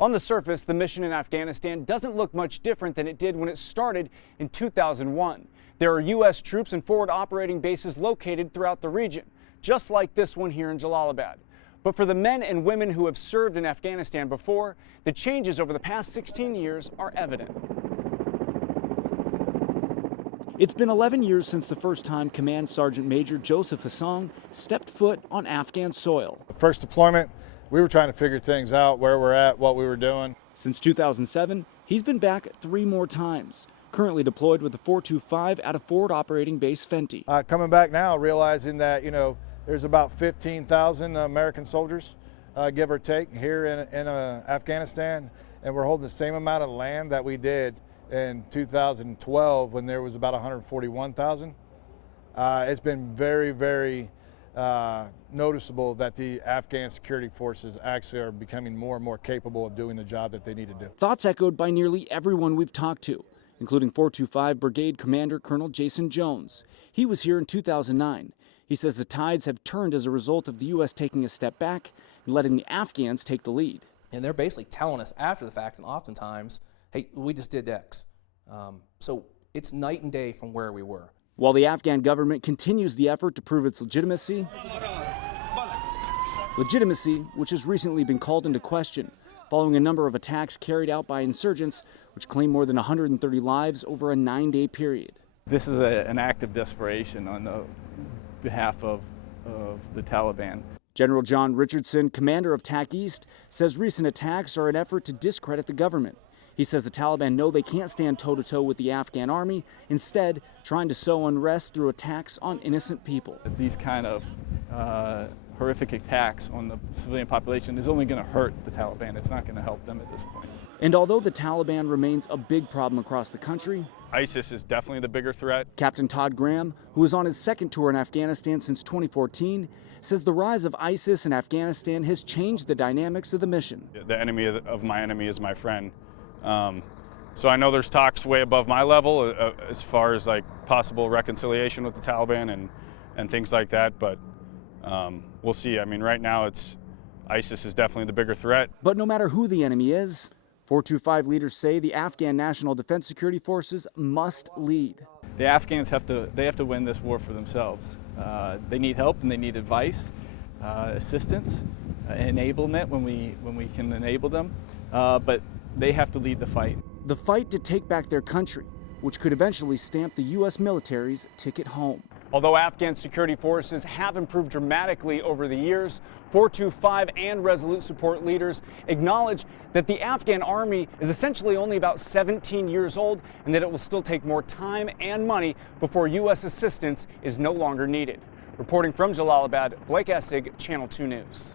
On the surface, the mission in Afghanistan doesn't look much different than it did when it started in 2001. There are U.S. troops and forward operating bases located throughout the region, just like this one here in Jalalabad. But for the men and women who have served in Afghanistan before, the changes over the past 16 years are evident. It's been 11 years since the first time Command Sergeant Major Joseph Hassan stepped foot on Afghan soil. First deployment, we were trying to figure things out, where we're at, what we were doing. Since 2007, he's been back 3 more times, currently deployed with the 425 at a forward operating base Fenty. Coming back now, realizing that, there's about 15,000 American soldiers, give or take, here in Afghanistan, and we're holding the same amount of land that we did in 2012 when there was about 141,000. It's been very, very noticeable that the Afghan security forces actually are becoming more and more capable of doing the job that they need to do. Thoughts echoed by nearly everyone we've talked to, including 425 Brigade Commander Colonel Jason Jones. He was here in 2009. He says the tides have turned as a result of the U.S. taking a step back and letting the Afghans take the lead. And they're basically telling us after the fact, and oftentimes, hey, we just did X. So it's night and day from where we were. While the Afghan government continues the effort to prove its legitimacy which has recently been called into question following a number of attacks carried out by insurgents which claim more than 130 lives over a 9-day period. This is an act of desperation on the behalf of the Taliban. General John Richardson, commander of TAC East, says recent attacks are an effort to discredit the government. He says the Taliban know they can't stand toe-to-toe with the Afghan army, instead trying to sow unrest through attacks on innocent people. These kind of horrific attacks on the civilian population is only going to hurt the Taliban. It's not going to help them at this point. And although the Taliban remains a big problem across the country, ISIS is definitely the bigger threat. Captain Todd Graham, who is on his second tour in Afghanistan since 2014, says the rise of ISIS in Afghanistan has changed the dynamics of the mission. The enemy of my enemy is my friend. So I know there's talks way above my level as far as like possible reconciliation with the Taliban and things like that, but we'll see. I mean, right now ISIS is definitely the bigger threat. But no matter who the enemy is, 425 leaders say the Afghan National Defense Security Forces must lead. The Afghans have to win this war for themselves. They need help and they need advice, assistance, enablement when we can enable them, but they have to lead the fight. The fight to take back their country, which could eventually stamp the U.S. military's ticket home. Although Afghan security forces have improved dramatically over the years, 425 and Resolute Support leaders acknowledge that the Afghan army is essentially only about 17 years old and that it will still take more time and money before U.S. assistance is no longer needed. Reporting from Jalalabad, Blake Essig, Channel 2 News.